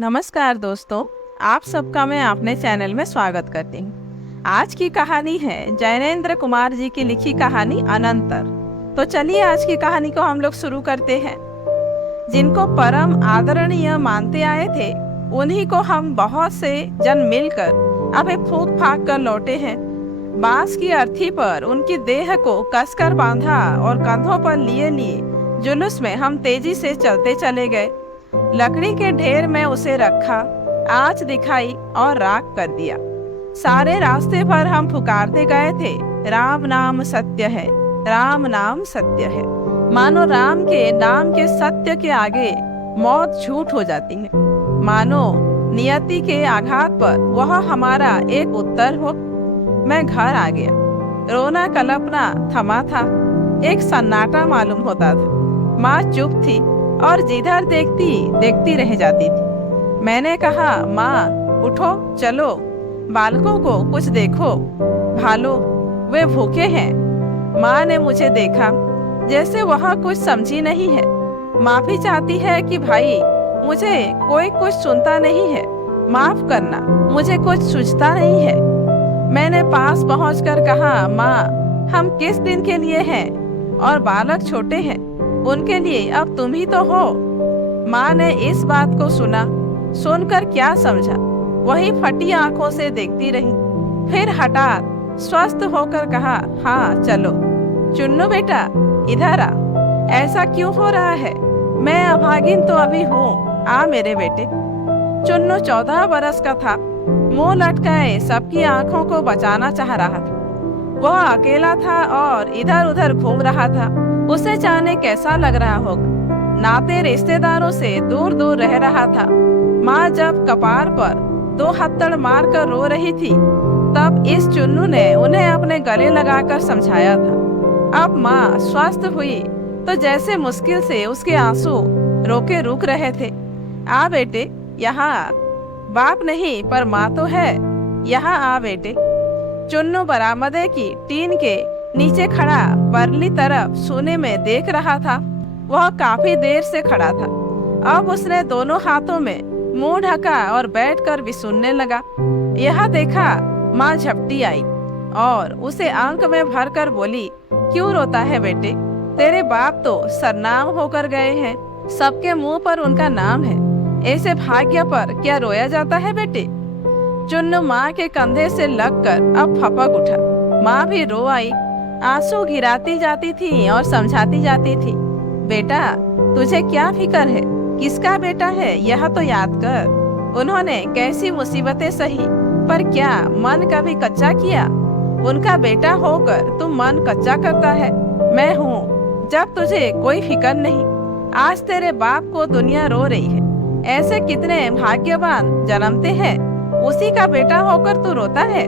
नमस्कार दोस्तों, आप सबका मैं अपने चैनल में स्वागत करती हूँ। आज की कहानी है जैनेन्द्र कुमार जी की लिखी कहानी अनंतर। तो चलिए आज की कहानी को हम लोग शुरू करते हैं। जिनको परम आदरणीय मानते आए थे उन्हीं को हम बहुत से जन मिलकर अभी फूंक फाक कर लौटे हैं। बांस की अर्थी पर उनकी देह को कसकर बांधा और कंधों पर लिए लिए जुलूस में हम तेजी से चलते चले गए। लकड़ी के ढेर में उसे रखा, आँच दिखाई और राख कर दिया। सारे रास्ते पर हम पुकारते गए थे, राम नाम सत्य है, राम नाम सत्य है। मानो राम के नाम के सत्य के आगे मौत झूठ हो जाती है। मानो नियति के आघात पर वह हमारा एक उत्तर हो। मैं घर आ गया। रोना कल्पना थमा था। एक सन्नाटा मालूम होता था। माँ चुप थी और जिधर देखती देखती रह जाती थी। मैंने कहा, माँ उठो, चलो, बालकों को कुछ देखो, भालो, वे भूखे हैं। माँ ने मुझे देखा जैसे वह कुछ समझी नहीं है। माफी चाहती है कि भाई मुझे कोई कुछ सुनता नहीं है, माफ करना, मुझे कुछ सूझता नहीं है। मैंने पास पहुंचकर कहा, माँ हम किस दिन के लिए हैं और बालक छोटे हैं, उनके लिए अब तुम ही तो हो। माँ ने इस बात को सुना, सुनकर क्या समझा, वही फटी आंखों से देखती रही। फिर हठात स्वस्थ होकर कहा, हाँ चलो। चुन्नू बेटा इधर आ। ऐसा क्यों हो रहा है? मैं अभागिन तो अभी हूँ, आ मेरे बेटे। चुन्नू 14 बरस का था। मुंह लटकाए सबकी आंखों को बचाना चाह रहा था। वह अकेला था और इधर उधर घूम रहा था। उसे जाने कैसा लग रहा होगा। नाते रिश्तेदारों से दूर दूर रह रहा था। माँ जब कपार पर 2 हत्थड़ मार कर रो रही थी तब इस चुन्नू ने उन्हें अपने गले लगाकर समझाया था। अब माँ स्वस्थ हुई तो जैसे मुश्किल से उसके आंसू रोके रुक रहे थे। आ बेटे यहाँ आ। बाप नहीं पर माँ तो है, यहाँ आ बेटे। चुन्नू बरामदे की टीन के नीचे खड़ा परली तरफ सोने में देख रहा था। वह काफी देर से खड़ा था। अब उसने दोनों हाथों में मुंह ढका और बैठकर भी सुनने लगा। यह देखा माँ झपटी आई और उसे आंख में भरकर बोली, क्यों रोता है बेटे? तेरे बाप तो सरनाम होकर गए हैं, सबके मुंह पर उनका नाम है। ऐसे भाग्य पर क्या रोया जाता है बेटे? चुन्नू माँ के कंधे से लगकर अब फपक उठा। माँ भी रो आई, आंसू गिराती जाती थी और समझाती जाती थी। बेटा तुझे क्या फिक्र है? किसका बेटा है यह तो याद कर। उन्होंने कैसी मुसीबतें सही, पर क्या मन कभी कच्चा किया? उनका बेटा होकर तू मन कच्चा करता है। मैं हूँ जब तुझे कोई फिक्र नहीं। आज तेरे बाप को दुनिया रो रही है। ऐसे कितने भाग्यवान जन्मते हैं, उसी का बेटा होकर तू रोता है।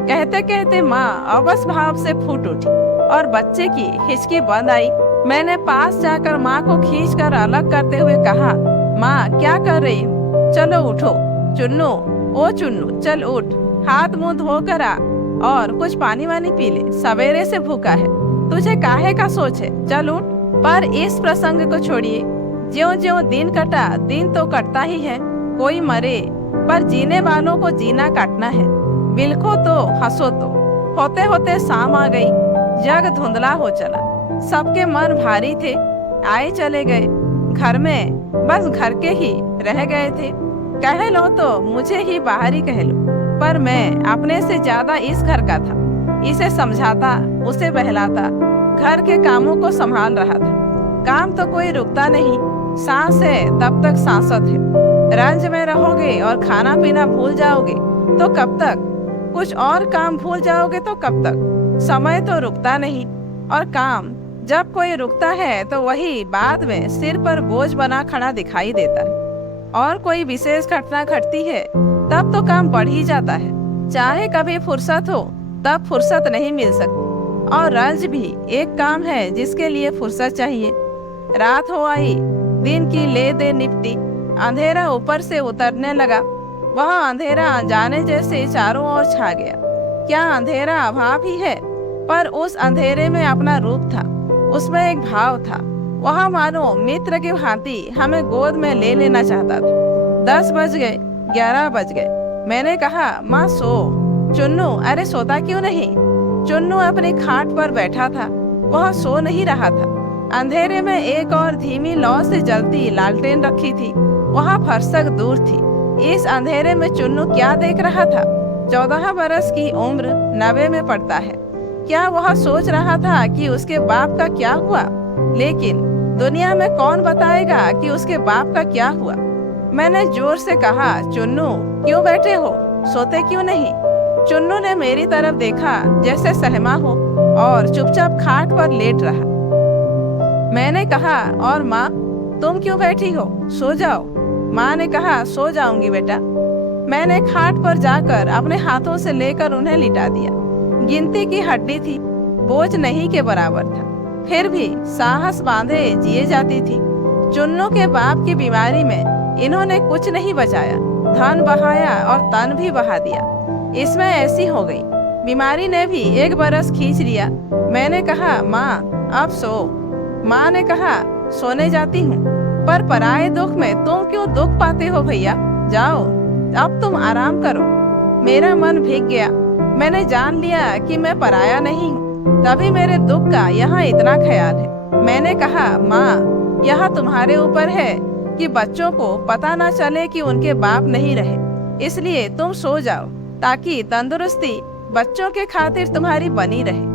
कहते कहते माँ अवश भाव से फूट उठी और बच्चे की हिचकी बंद आई। मैंने पास जाकर माँ को खींचकर अलग करते हुए कहा, माँ क्या कर रही हो? चलो उठो। चुन्नू, ओ चुन्नू चल उठ, हाथ मुंह धोकर आ और कुछ पानी वानी पी ले, सवेरे से भूखा है। तुझे काहे का सोच है, चल उठ। पर इस प्रसंग को छोड़िए। ज्यों ज्यों दिन कटा, दिन तो कटता ही है। कोई मरे पर जीने वालों को जीना काटना है। बिलखो तो हंसो तो। होते होते शाम आ गई। जग धुंधला हो चला। सबके मन भारी थे, आए चले गए। घर में बस घर के ही रह गए थे। कह लो तो मुझे ही बाहरी कह लो, पर मैं अपने से ज्यादा इस घर का था। इसे समझाता, उसे बहलाता, घर के कामों को संभाल रहा था। काम तो कोई रुकता नहीं। सांस है तब तक सांसत है। रंज में रहोगे और खाना पीना भूल जाओगे तो कब तक? कुछ और काम भूल जाओगे तो कब तक? समय तो रुकता नहीं, और काम जब कोई रुकता है तो वही बाद में सिर पर बोझ बना खड़ा दिखाई देता है। और कोई विशेष घटना घटती है तब तो काम बढ़ ही जाता है। चाहे कभी फुर्सत हो तब फुर्सत नहीं मिल सकती। और रंज भी एक काम है जिसके लिए फुर्सत चाहिए। रात हो आई, दिन की ले दे निपटी, अंधेरा ऊपर से उतरने लगा। वह अंधेरा अनजाने जैसे चारों ओर छा गया। क्या अंधेरा अभाव ही है? पर उस अंधेरे में अपना रूप था, उसमें एक भाव था। वह मानो मित्र की भांति हमें गोद में ले लेना चाहता था। 10 बज गए, 11 बज गए। मैंने कहा, माँ सो। चुन्नू, अरे सोता क्यों नहीं? चुन्नू अपनी खाट पर बैठा था, वह सो नहीं रहा था। अंधेरे में एक और धीमी लौ से जलती लालटेन रखी थी, वह फरसक दूर थी। इस अंधेरे में चुन्नू क्या देख रहा था? 14 बरस की उम्र 90 में पड़ता है। क्या वह सोच रहा था कि उसके बाप का क्या हुआ? लेकिन दुनिया में कौन बताएगा कि उसके बाप का क्या हुआ? मैंने जोर से कहा, चुन्नू क्यों बैठे हो, सोते क्यों नहीं? चुन्नू ने मेरी तरफ देखा जैसे सहमा हो और चुपचाप खाट पर लेट रहा। मैंने कहा, और माँ तुम क्यों बैठी हो, सो जाओ। माँ ने कहा, सो जाऊंगी बेटा। मैंने खाट पर जाकर अपने हाथों से लेकर उन्हें लिटा दिया। गिनती की हड्डी थी, बोझ नहीं के बराबर था, फिर भी साहस बांधे जिए जाती थी। चुन्नू के बाप की बीमारी में इन्होंने कुछ नहीं बचाया, धन बहाया और तन भी बहा दिया। इसमें ऐसी हो गई, बीमारी ने भी 1 बरस खींच लिया। मैंने कहा, माँ अब सो। माँ ने कहा, सोने जाती हूँ, पर पराए दुख में तुम क्यों दुख पाते हो भैया? जाओ अब तुम आराम करो। मेरा मन भीग गया। मैंने जान लिया कि मैं पराया नहीं हूँ, तभी मेरे दुख का यहाँ इतना ख्याल है। मैंने कहा, माँ यह तुम्हारे ऊपर है कि बच्चों को पता ना चले कि उनके बाप नहीं रहे, इसलिए तुम सो जाओ ताकि तंदुरुस्ती बच्चों के खातिर तुम्हारी बनी रहे।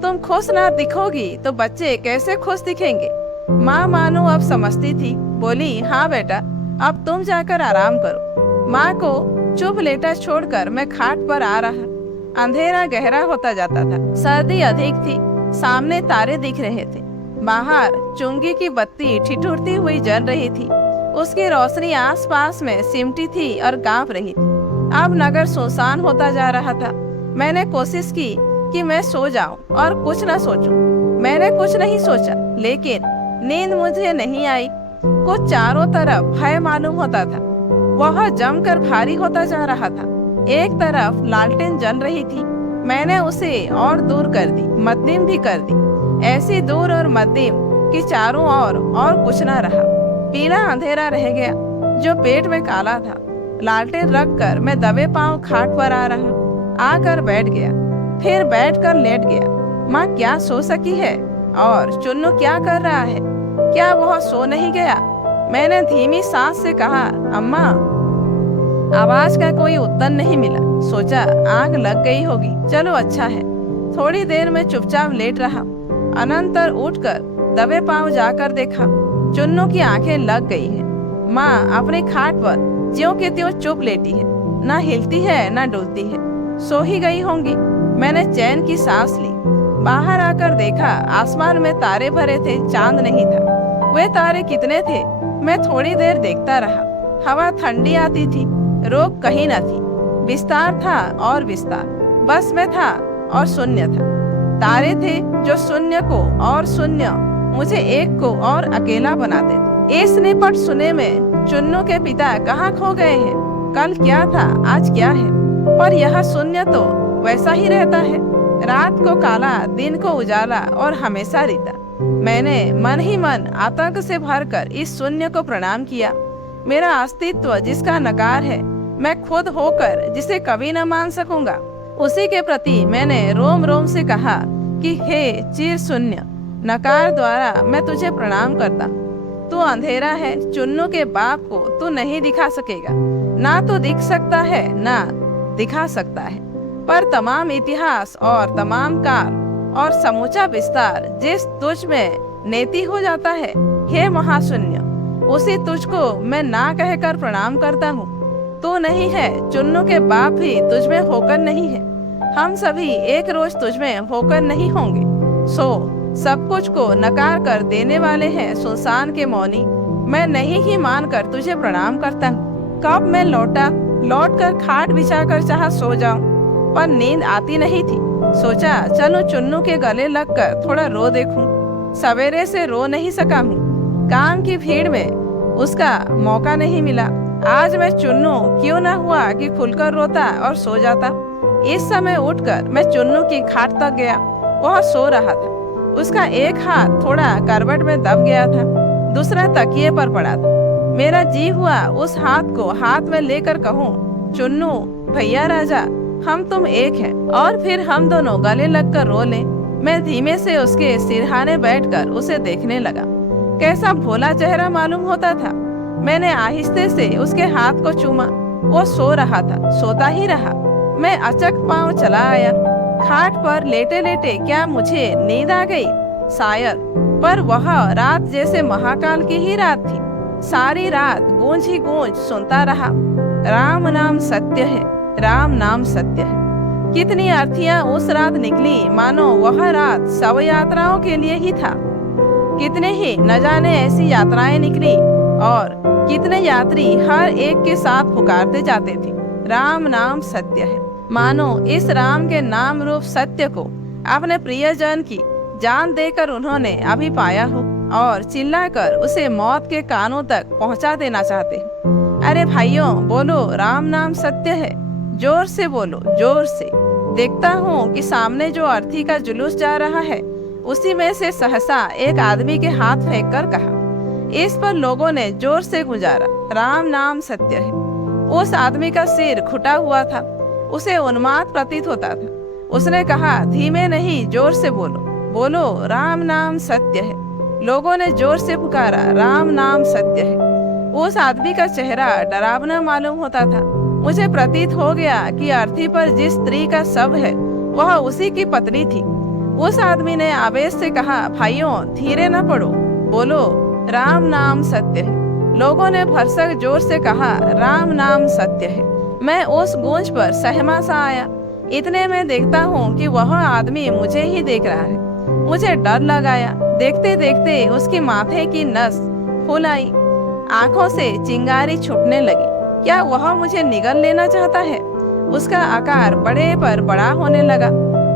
तुम खुश ना दिखोगी तो बच्चे कैसे खुश दिखेंगे? माँ मानो अब समझती थी, बोली, हाँ बेटा अब तुम जाकर आराम करो। माँ को चुप लेटा छोड़कर मैं खाट पर आ रहा। अंधेरा गहरा होता जाता था, सर्दी अधिक थी, सामने तारे दिख रहे थे। बाहर चुंगी की बत्ती ठिठुरती हुई जल रही थी, उसकी रोशनी आसपास में सिमटी थी और कांप रही थी। अब नगर सुनसान होता जा रहा था। मैंने कोशिश की कि मैं सो जाऊं और कुछ न सोचूं। मैंने कुछ नहीं सोचा, लेकिन नींद मुझे नहीं आई। कुछ चारों तरफ भय मालूम होता था, वह जमकर भारी होता जा रहा था। एक तरफ लालटेन जल रही थी, मैंने उसे और दूर कर दी, मध्यम भी कर दी, ऐसी दूर और मध्यम कि चारों ओर और कुछ न रहा। पीला अंधेरा रह गया जो पेट में काला था। लालटेन रखकर मैं दबे पांव खाट पर आ रहा, आकर बैठ गया, फिर बैठकर लेट गया। माँ क्या सो सकी है? और चुन्नू क्या कर रहा है? क्या वह सो नहीं गया? मैंने धीमी सांस से कहा, अम्मा। आवाज का कोई उत्तर नहीं मिला। सोचा आग लग गई होगी, चलो अच्छा है। थोड़ी देर में चुपचाप लेट रहा। अनंतर उठकर दबे पांव जाकर देखा, चुन्नू की आंखें लग गई है। माँ अपने खाट पर ज्यों के त्यों चुप लेटी है, ना हिलती है ना डुलती है, सो ही गई होंगी। मैंने चैन की सांस ली। बाहर आकर देखा, आसमान में तारे भरे थे, चांद नहीं था। वे तारे कितने थे? मैं थोड़ी देर देखता रहा। हवा ठंडी आती थी, रोक कहीं न थी। विस्तार था और विस्तार, बस मैं था और शून्य था। तारे थे जो शून्य को और शून्य मुझे एक को और अकेला बनाते थे। इस निपट सुने में चुन्नू के पिता कहाँ खो गए हैं? कल क्या था, आज क्या है? पर यह शून्य तो वैसा ही रहता है, रात को काला, दिन को उजाला और हमेशा रीता। मैंने मन ही मन आतंक से भरकर इस शून्य को प्रणाम किया। मेरा अस्तित्व जिसका नकार है, मैं खुद होकर जिसे कभी न मान सकूंगा, उसी के प्रति मैंने रोम रोम से कहा कि हे चिर शून्य, नकार द्वारा मैं तुझे प्रणाम करता। तू अंधेरा है, चुन्नू के बाप को तू नहीं दिखा सकेगा, ना तो दिख सकता है ना दिखा सकता है। पर तमाम इतिहास और तमाम काल और समूचा विस्तार जिस तुझ में नेति हो जाता है, हे महाशून्य, उसी तुझको मैं ना कहकर प्रणाम करता हूँ। तू नहीं है, चुन्नू के बाप भी तुझ में होकर नहीं है। हम सभी एक रोज तुझ में होकर नहीं होंगे। सो सब कुछ को नकार कर देने वाले हैं सुनसान के मौनी। मैं नहीं ही मानकर तुझे प्रणाम करता हूँ। कब मैं लौट कर खाट बिछाकर चाहा सो जाऊं, पर नींद आती नहीं थी। सोचा चलो चुन्नू के गले लगकर थोड़ा रो देखूं। सवेरे से रो नहीं सका हूँ, काम की भीड़ में उसका मौका नहीं मिला। आज मैं चुन्नू क्यों ना हुआ कि खुलकर रोता और सो जाता। इस समय उठकर मैं चुन्नू की खाट तक गया। वह सो रहा था। उसका एक हाथ थोड़ा करवट में दब गया था, दूसरा तकिए पर पड़ा था। मेरा जी हुआ उस हाथ को हाथ में लेकर कहूँ, चुन्नू भैया राजा, हम तुम एक हैं, और फिर हम दोनों गले लगकर रो लें। मैं धीमे से उसके सिरहाने बैठकर उसे देखने लगा। कैसा भोला चेहरा मालूम होता था। मैंने आहिस्ते से उसके हाथ को चूमा। वो सो रहा था, सोता ही रहा। मैं अचक पांव चला आया। खाट पर लेटे लेटे क्या मुझे नींद आ गई? शायद, पर वह रात जैसे महाकाल की ही रात थी। सारी रात गूंज ही गूंज सुनता रहा, राम नाम सत्य है, राम नाम सत्य है। कितनी अर्थियां उस रात निकली, मानो वह रात शव यात्राओं के लिए ही था। कितने ही न जाने ऐसी यात्राएं निकली, और कितने यात्री हर एक के साथ पुकारते जाते थे, राम नाम सत्य है। मानो इस राम के नाम रूप सत्य को अपने प्रियजन की जान देकर उन्होंने अभी पाया हो, और चिल्लाकर उसे मौत के कानों तक पहुंचा देना चाहते हैं। अरे भाइयों, बोलो, राम नाम सत्य है। जोर से बोलो, जोर से। देखता हूँ कि सामने जो अर्थी का जुलूस जा रहा है, उसी में से सहसा एक आदमी के हाथ फेंक कर कहा। इस पर लोगों ने जोर से गुजारा, राम नाम सत्य है। उस आदमी का सिर खुटा हुआ था, उसे उन्माद प्रतीत होता था। उसने कहा, धीमे नहीं, जोर से बोलो, बोलो, राम नाम सत्य है। लोगों ने जोर से पुकारा, राम नाम सत्य है। उस आदमी का चेहरा डरावना मालूम होता था। मुझे प्रतीत हो गया कि अर्थी पर जिस स्त्री का शव है, वह उसी की पत्नी थी। उस आदमी ने आवेश से कहा, भाइयों, धीरे न पड़ो, बोलो, राम नाम सत्य है। लोगों ने भरसक जोर से कहा, राम नाम सत्य है। मैं उस गूंज पर सहमा सा आया। इतने में देखता हूँ कि वह आदमी मुझे ही देख रहा है। मुझे डर लगाया। देखते देखते उसकी माथे की नस फूल आई, आंखों से चिंगारी छूटने लगी। क्या वह मुझे निगल लेना चाहता है? उसका आकार बड़े पर बड़ा होने लगा।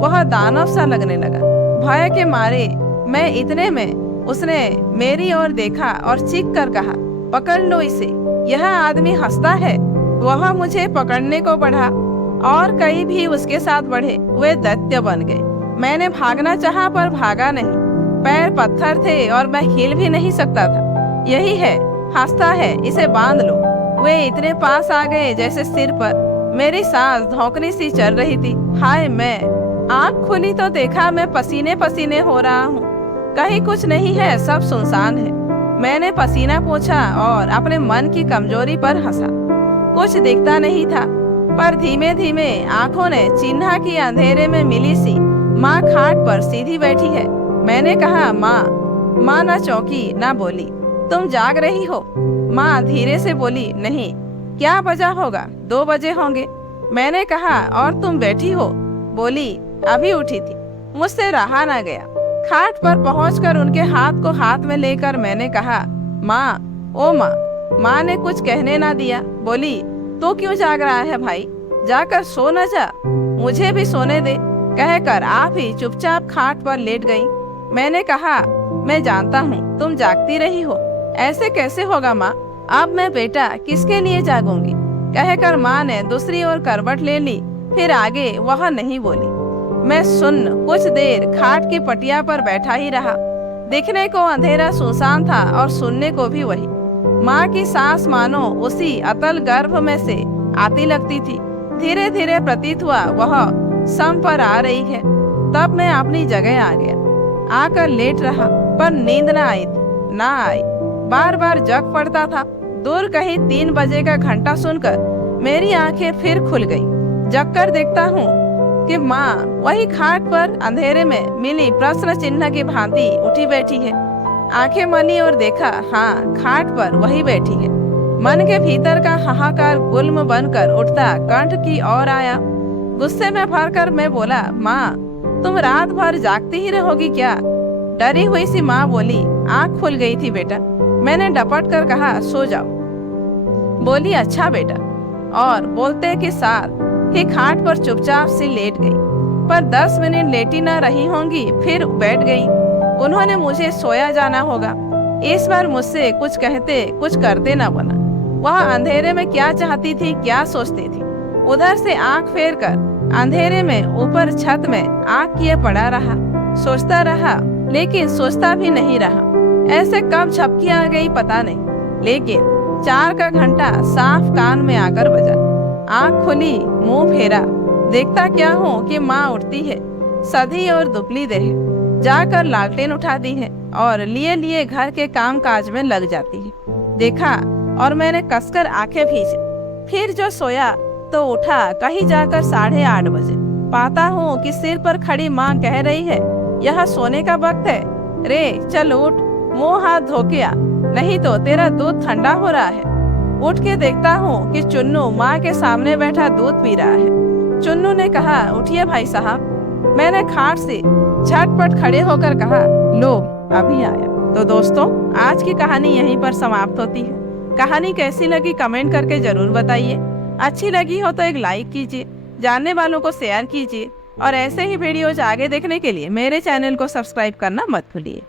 वह दानव सा लगने लगा। भय के मारे मैं इतने में उसने मेरी ओर देखा और चीख कर कहा, पकड़ लो इसे, यह आदमी हंसता है। वह मुझे पकड़ने को बढ़ा, और कई भी उसके साथ बढ़े। वे दैत्य बन गए। मैंने भागना चाहा, पर भागा नहीं। पैर पत्थर थे और मैं हिल भी नहीं सकता था। यही है, हंसता है, इसे बांध लो। वे इतने पास आ गए जैसे सिर पर मेरी सांस धौंकनी सी चल रही थी। हाय, मैं आंख खुली तो देखा मैं पसीने पसीने हो रहा हूँ। कहीं कुछ नहीं है, सब सुनसान है। मैंने पसीना पोंछा और अपने मन की कमजोरी पर हंसा। कुछ दिखता नहीं था, पर धीमे धीमे आंखों ने चिन्हा की अंधेरे में मिली सी माँ खाट पर सीधी बैठी है। मैंने कहा, माँ ना चौंकी, ना बोली, तुम जाग रही हो? माँ धीरे से बोली, नहीं। क्या बजा होगा? 2 बजे होंगे। मैंने कहा, और तुम बैठी हो? बोली, अभी उठी थी। मुझसे रहा ना गया। खाट पर पहुंचकर उनके हाथ को हाथ में लेकर मैंने कहा, माँ, ओ माँ। माँ ने कुछ कहने ना दिया। बोली, तू क्यों जाग रहा है भाई? जाकर सो न जा, मुझे भी सोने दे, कहकर आप ही चुपचाप खाट पर लेट गई। मैंने कहा, मैं जानता हूँ तुम जागती रही हो। ऐसे कैसे होगा माँ? अब मैं बेटा किसके लिए जागूंगी? कहकर माँ ने दूसरी ओर करवट ले ली। फिर आगे वह नहीं बोली। मैं सुन्न कुछ देर खाट की पटिया पर बैठा ही रहा। दिखने को अंधेरा सुनसान था और सुनने को भी वही। माँ की सांस मानो उसी अतल गर्भ में से आती लगती थी। धीरे धीरे प्रतीत हुआ वह सम पर आ रही है। तब मैं अपनी जगह आ गया। आकर लेट रहा, पर नींद न आई थी, ना आई। बार बार जग पड़ता था। दूर कहीं 3 बजे का घंटा सुनकर मेरी आंखें फिर खुल गई। जग कर देखता हूँ कि माँ वही खाट पर अंधेरे में मिली प्रश्न चिन्ह की भांति उठी बैठी है। आंखें मली और देखा, हाँ, खाट पर वही बैठी है। मन के भीतर का हाहाकार गुल्म बनकर उठता कंठ की ओर आया। गुस्से में भरकर मैं बोला, माँ, तुम रात भर जागती ही रहोगी क्या? डरी हुई सी माँ बोली, आंख खुल गई थी बेटा। मैंने डपट कर कहा, सो जाओ। बोली, अच्छा बेटा, और बोलते के साथ ही खाट पर चुपचाप सी लेट गई। पर 10 मिनट लेटी न रही होंगी, फिर बैठ गई। उन्होंने मुझे सोया जाना होगा। इस बार मुझसे कुछ कहते कुछ करते न बना। वह अंधेरे में क्या चाहती थी, क्या सोचती थी? उधर से आंख फेर कर अंधेरे में ऊपर छत में आंख किए पड़ा रहा। सोचता रहा, लेकिन सोचता भी नहीं रहा। ऐसे कब झपकी आ गई पता नहीं, लेकिन 4 का घंटा साफ कान में आकर बजा। आंख खुली, मुंह फेरा, देखता क्या हूँ कि माँ उठती है, सधी और दुबली देह, जाकर लालटेन उठा दी है और लिए लिए घर के काम काज में लग जाती है। देखा और मैंने कसकर आंखें भींची। फिर जो सोया तो उठा कहीं जाकर 8:30 बजे। पाता हूँ कि सिर पर खड़ी माँ कह रही है, यह सोने का वक्त है, रे चल उठ, मुंह हाथ धो के आ, नहीं तो तेरा दूध ठंडा हो रहा है। उठ के देखता हूँ कि चुन्नू माँ के सामने बैठा दूध पी रहा है। चुन्नू ने कहा, उठिए भाई साहब। मैंने खाट से झटपट खड़े होकर कहा, लो अभी आया। तो दोस्तों, आज की कहानी यहीं पर समाप्त होती है। कहानी कैसी लगी कमेंट करके जरूर बताइए। अच्छी लगी हो तो एक लाइक कीजिए, जानने वालों को शेयर कीजिए और ऐसे ही वीडियोज आगे देखने के लिए मेरे चैनल को सब्सक्राइब करना मत भूलिए।